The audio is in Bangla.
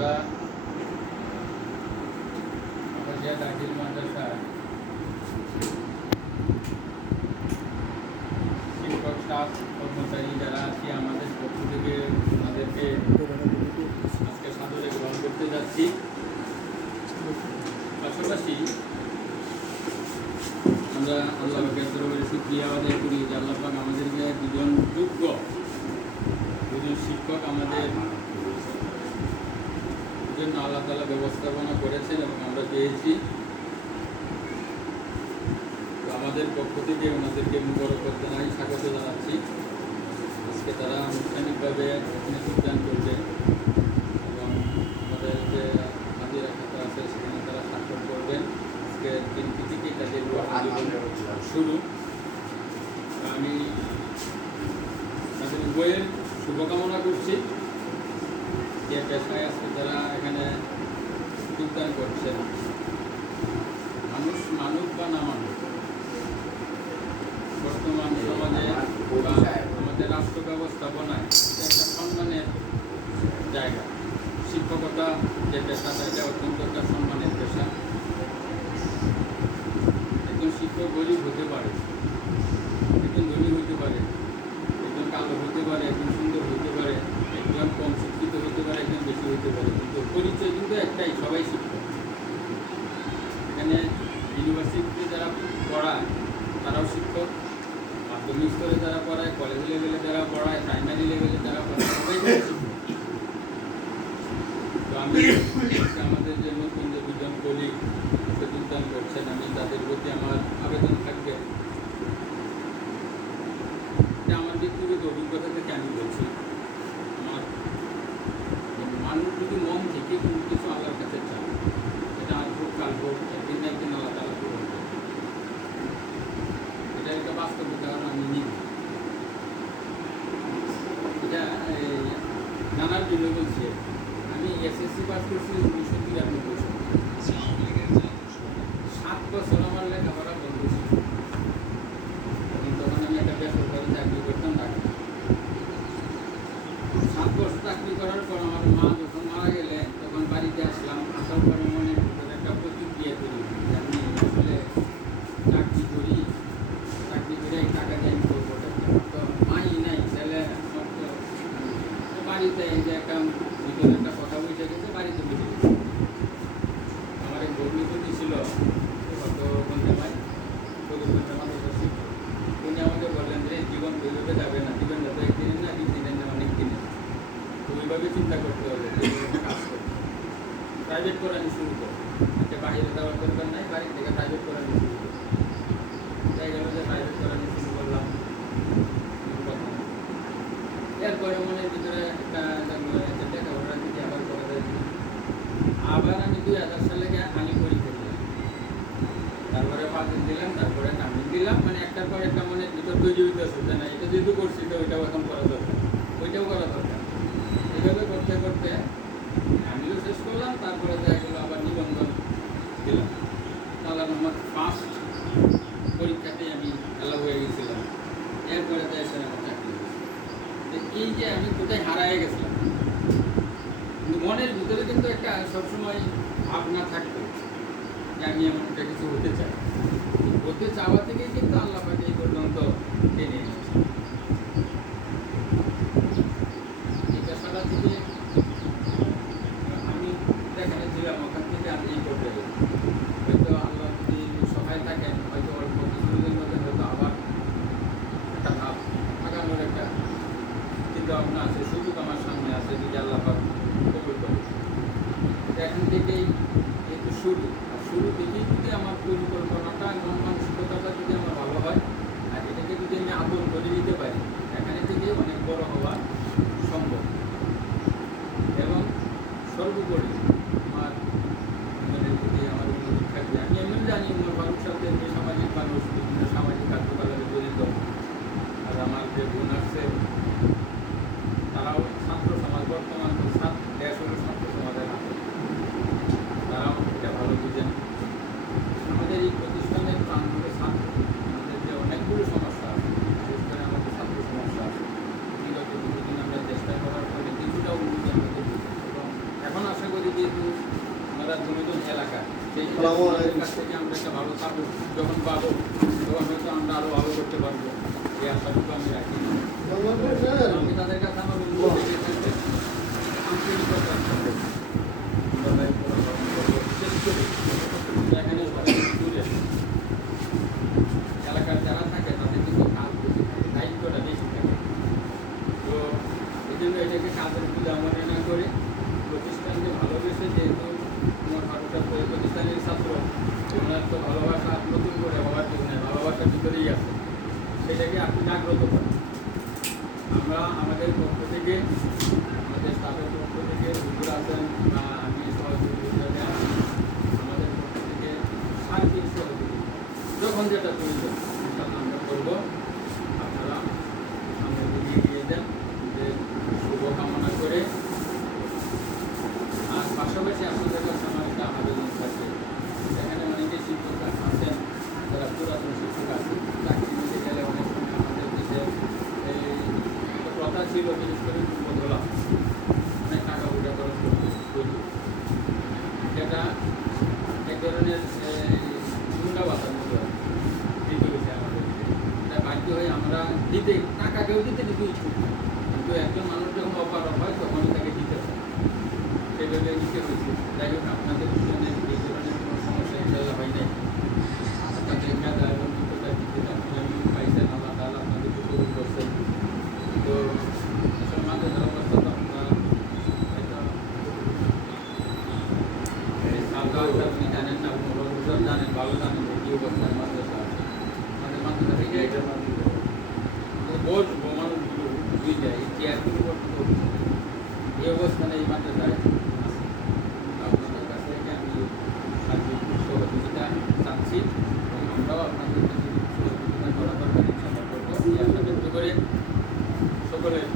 আমরা আকাশিয়া দাখিল মাদ্রাসার শিক্ষক স্টাফ কর্মচারী যারা আছি আমাদের পক্ষ থেকে ওনাদেরকে আজকে সাদরে গ্রহণ করতে যাচ্ছি। পাশাপাশি আমরা আল্লাহ পাকের দরবারে শুকরিয়া আদায় করি যে আল্লাহ পাক আমাদেরকে দুজন শিক্ষক আমাদের জন্য আল্লাহ তাআলা ব্যবস্থাপনা করেছেন এবং আমরা পেয়েছি। তো আমাদের পক্ষ থেকে ওনাদেরকে মুবারকবাদ জানাই, স্বাগত জানাচ্ছি। আজকে তারা আনুষ্ঠানিকভাবে এখানে যোগদান করবে এবং আমাদের যে হাজিরা খাতা আছে সেখানে তারা স্বাক্ষর করবেন। আজকে দিনটি থেকে তাদের শুরু। আমি তাদের উভয়ের শুভকামনা করছি যে পেশায় আজকে তারা এখানে যোগদান করছেন। মানুষ মানুষ বা না মানুষ বর্তমান সমাজে বা আমাদের রাষ্ট্র ব্যবস্থাপনায় এটা একটা সম্মানের জায়গা। শিক্ষকতা যে পেশাটা এটা অত্যন্ত একটা সম্মানের পেশা। একজন শিক্ষক গরিব হতে পারে, একজন ধনী হতে পারে, একজন কালো হতে পারে, একজন সুন্দর হতে পারে, একজন কম শিক্ষিত হতে পারে, একজন বেশি হতে পারে, কিন্তু পরিচয় কিন্তু একটাই, সবাই শিক্ষক। এখানে ইউনিভার্সিটিতে যারা পড়ায় তারাও শিক্ষক, মাধ্যমিক স্তরে যারা পড়ায়, কলেজ লেভেলে যারা পড়ায়, প্রাইমারি লেভেলে যারা পড়ায়, সবাই শিক্ষক। তো আমি আমাদের যে নতুন যে দুজন কলিগ যোগদান করছেন, আমি তাদের প্রতি আমার আবেদন থাকবে, এটা আমার ব্যক্তিগত অভিজ্ঞতা থেকে আমি বলছি, আমার মানুষ যদি মন থেকে কোনো কিছু আল্লাহর কাছে চায়, এটা আজ হোক কাল হোক, একদিন না একদিন আল্লাহ তাআলা পূরণ করবে। এটা একটা বাস্তব উদাহরণ আমি নিই। এটা জানার জন্য বলছি, আমি এসএসসি পাস করছি 1993 সালে। 7 বছর আমার লেখাপড়া বন্ধ ছিল। তখন আমি একটা বেসরকারি চাকরি করতাম ঢাকায়। 7 বছর চাকরি করার পর আমার মা যখন মারা গেলে তখন বাড়িতে আসলাম। আসার পরে মনের ভিতরে একটা প্রতিক্রিয়া তৈরি হল যে আমি আসলে চাকরি করে এই টাকা দিয়ে আমি করবো। তো মাই নাই, ছেলে বাড়িতে যে একটা ভিতরে একটা কথা বসে গেছে, বাড়িতে বসে গেছে। আমার এক বন্ধুপতি ছিল বলতে ভাই উনি আমাকে বললেন যে জীবন ওইভাবে যাবে না, জীবন যত একদিনের না, 2 দিনের না, অনেক দিনের। তো ওইভাবে চিন্তা করতে হবে, কাজ করতে প্রাইভেট করানি শুরু করে, যে বাইরে যাওয়ার দরকার নাই, বাড়ি থেকে প্রাইভেট করানি শুরু করে। তাই গেল যে প্রাইভেট করানি শুরু করলাম। এরপরে মনের ভিতরে একটা লেখাপড়ার দিকে আবার করা যায়। আবার আমি 2000 সালে আমি পরীক্ষা দিলাম, তারপরে 5 দিন দিলাম, তারপরে কামিং দিলাম। মানে একটার পর একটা মনের ভিতর তৈরি হইতেছে যে না, এটা যেহেতু করছি তো ওইটাও এখন করা দরকার, ওইটাও করা দরকার। এইভাবে করতে করতে আমিও শেষ করলাম। তারপরে দেখা গেলো আবার নিবন্ধন দিলাম। আল্লাহ রহমত ফার্স্ট পরীক্ষাতেই আমি অ্যালাউ হয়ে গেছিলাম। এরপরে দেশে আমার চাকরি হয়েছে। এই যে আমি কোথায় হারায় গেছিলাম, কিন্তু মনের ভিতরে কিন্তু একটা সবসময় ভাবনা থাকতো যে আমি এমন একটা কিছু হতে চাই। হতে চাওয়া থেকেই কিন্তু আল্লাহ পাক এই পর্যন্ত টেনে এনেছে। এই পেশাটা থেকে আমি যেখানে ছিলাম ওখান থেকে আমি এই করতে গেলাম। হয়তো আল্লাহ যদি সহায় থাকেন, হয়তো অল্প কিছুদিনের মধ্যে হয়তো আবার একটা ভাব আগানোর একটা চিন্তা ভাবনা আছে, সুযোগ আমার সামনে আছে, যদি আল্লাহ পাক কবুল করে। এখান থেকেই যেহেতু শুরু থেকেই যদি আমার পরিকল্পনাটা, মন মানসিকতাটা যদি আমার ভালো হয়, আর এটাকে যদি আমি আদর করে নিতে পারি, এখানে থেকে অনেক বড় হওয়া সম্ভব। এবং সর্বোপরি আমার মনের প্রতি আমার অনুরোধ থাকবে, আমি এমনি জানি আমার মানুষ সাথে সামাজিক মানুষ বিভিন্ন সামাজিক কার্যকলাপে জড়িত। আর আমার যে বোন আসছে তারাও ছাত্র সমাজ, বর্তমান তো দেশ হলো ছাত্র সমাজের হাতে, তারাও এটা ভালো বুঝেন। আমাদের এই প্রতিষ্ঠানের প্রাঙ্গণে ছাত্র, আমাদের যে অনেকগুলো সমস্যা আছে, বিশেষ করে আমাদের ছাত্র সমস্যা আছে, বিগত কিছুদিন আমরা চেষ্টা করার ফলে কিছুটা উন্নতি আমাদের এবং এখন আশা করি বিনোদন এলাকা, সেই আসসালামু আলাইকুম। কাছ থেকে আমরা একটা ভালো সাপোর্ট যখন পাবো তখন হয়তো আমরা আরও ভালো করতে পারবো, এই আশাটুকু আমি রাখি। আমি তাদের কাছে আমার অনুরোধ রেখে আন্তরিকতা বিশেষ করে এখানে সবাই দূরে এলাকার যারা থাকে তাদের কিন্তু কাজ বেশি থাকে, দায়িত্বটা বেশি থাকে। তো এই জন্য এটাকে কাজের পূজা মনে না করে প্রতিষ্ঠানকে ভালোবেসে, যেহেতু তোমার ফারুকটা প্রতিষ্ঠানের ছাত্র, ওনার তো ভালোবাসা নতুন করে হওয়ার জন্য ভালোবাসার ভিতরেই আছে, সেটাকে আপনি জাগ্রত করেন। আমরা আমাদের পক্ষ থেকে, আমাদের স্টাফের পক্ষ থেকে, হুজুর আছেন বা আমি সহযোগিতা আমাদের পক্ষ থেকে সার্বিক সহযোগিতা যখন যেটা প্রয়োজন আমরা করবো। আপনারা সামনে এগিয়ে দিয়ে দেন, যে শুভকামনা করে। আর পাশাপাশি আপনাদের কাছে আমার একটা আবেদন থাকে, এখানে অনেকে শিক্ষক আছেন যারা পুরাতন শিক্ষক আছেন, চাকরি নিতে গেলে অনেক সময় আমাদের দেশে এই একটা প্রথা ছিল, বিশেষ করে বদলা অনেক টাকা পয়সা খরচ করতে, যেটা এক ধরনের গুন্ডাবাজার মতো দিতে হয়েছে আমাদের। এটা বাধ্য হয়ে আমরা দিতে, টাকাকেও দিতে কিন্তু ইচ্ছুক না, কিন্তু একজন মানুষ যখন অপারক হয় তখনই তাকে দিতে হয়, সেভাবে দিতে হয়েছে। যাই হোক, আপনাদের পিছনে এই ধরনের কোনো সমস্যা ইনশাল্লাহ হয় নাই। আপনাদের মেধা এবং যোগ্যতা দিতে আপনি পাইছেন, আল্লাহ তাআলা আপনাদেরকে কবুল করছেন। তো আসলে মাদ্রাসার অবস্থা তো আপনারা হয়তো আপনি জানেন না, অবশ্যই জানেন, ভালো জানেন যে কী অবস্থায় মাদ্রাসা আছে। আমাদের মাদ্রাসা থেকে এটা বসবো মানুষগুলো দুই যায়, এই চেয়ারগুলো পর্যন্ত এই অবস্থানে এই মাদ্রাসায় আছে। আপনাদের কাছ থেকে আমি সার্বিক সহযোগিতা চাচ্ছি এবং আমরাও আপনাদের কাছে সহযোগিতা করা দরকার ইনশাআল্লাহ করবো, এই আশা ব্যক্ত করে সকলের